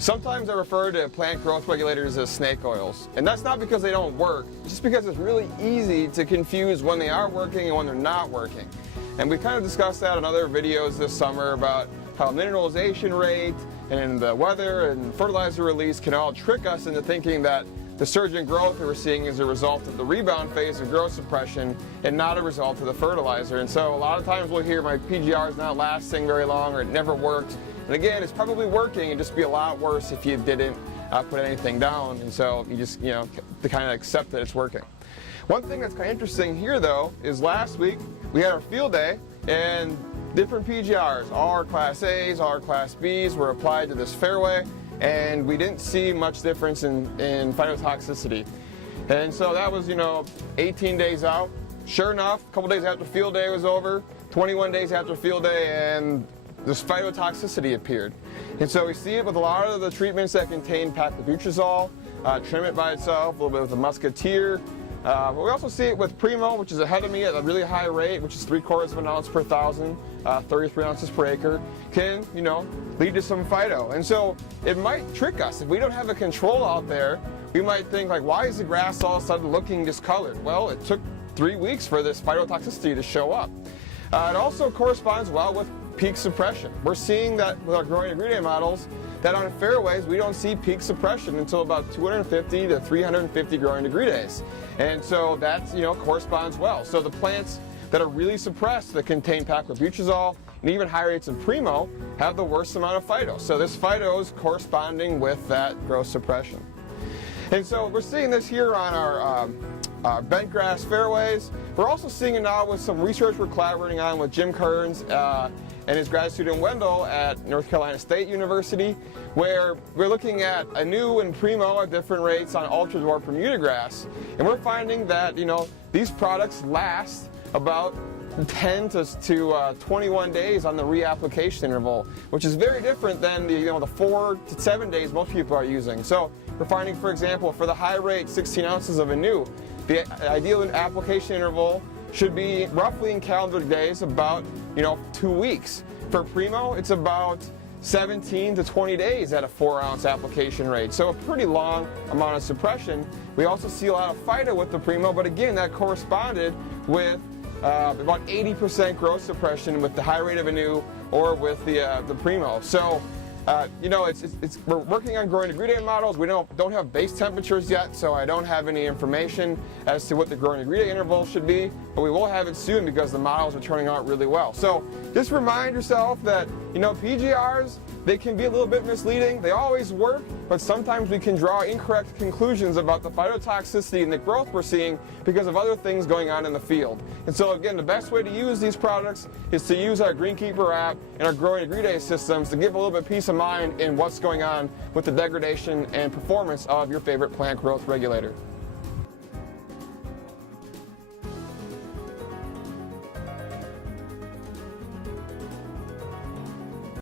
Sometimes I refer to plant growth regulators as snake oils, and that's not because they don't work, it's just because it's really easy to confuse when they are working and when they're not working. And we kind of discussed that in other videos this summer about how mineralization rate and the weather and fertilizer release can all trick us into thinking that the surge in growth that we're seeing is a result of the rebound phase of growth suppression and not a result of the fertilizer. And so a lot of times we'll hear my PGR is not lasting very long or it never worked. And again, it's probably working, it'd just be a lot worse if you didn't put anything down. And so you just, to kind of accept that it's working. One thing that's kind of interesting here though is last week we had our field day and different PGRs, all our Class A's, all our Class B's were applied to this fairway, and we didn't see much difference in phytotoxicity. And so that was, 18 days out. Sure enough, a couple days after field day was over, 21 days after field day, and this phytotoxicity appeared. And so we see it with a lot of the treatments that contain paclobutrazol, trim it by itself, a little bit with the musketeer. But we also see it with Primo, which is ahead of me at a really high rate, which is 3/4 of an ounce per thousand, 33 ounces per acre, can, lead to some phyto. And so it might trick us. If we don't have a control out there, we might think like, why is the grass all of a sudden looking discolored? Well, it took 3 weeks for this phytotoxicity to show up. It also corresponds well with peak suppression. We're seeing that with our growing degree day models, that on fairways we don't see peak suppression until about 250 to 350 growing degree days. And so that corresponds well. So the plants that are really suppressed that contain paclobutrazol and even high rates of Primo have the worst amount of phyto. So this phyto is corresponding with that growth suppression. And so we're seeing this here on our bentgrass fairways. We're also seeing it now with some research we're collaborating on with Jim Kearns and his grad student Wendell at North Carolina State University, where we're looking at Anuew and Primo at different rates on ultradwarf bermudagrass. And we're finding that, these products last about 10 to 21 days on the reapplication interval, which is very different than the 4 to 7 days most people are using. So we're finding, for example, for the high rate 16 ounces of Anuew, the ideal application interval should be roughly in calendar days about 2 weeks. For Primo, it's about 17 to 20 days at a 4-ounce application rate. So a pretty long amount of suppression. We also see a lot of phyto with the Primo, but again, that corresponded with about 80% growth suppression with the high rate of Anuew or with the Primo. So we're working on growing degree day models. We don't have base temperatures yet, so I don't have any information as to what the growing degree day interval should be, but we will have it soon because the models are turning out really well. So just remind yourself that PGRs, they can be a little bit misleading. They always work, but sometimes we can draw incorrect conclusions about the phytotoxicity and the growth we're seeing because of other things going on in the field. And so again, the best way to use these products is to use our Greenkeeper app and our growing degree day systems to give a little bit of peace of mind in what's going on with the degradation and performance of your favorite plant growth regulator.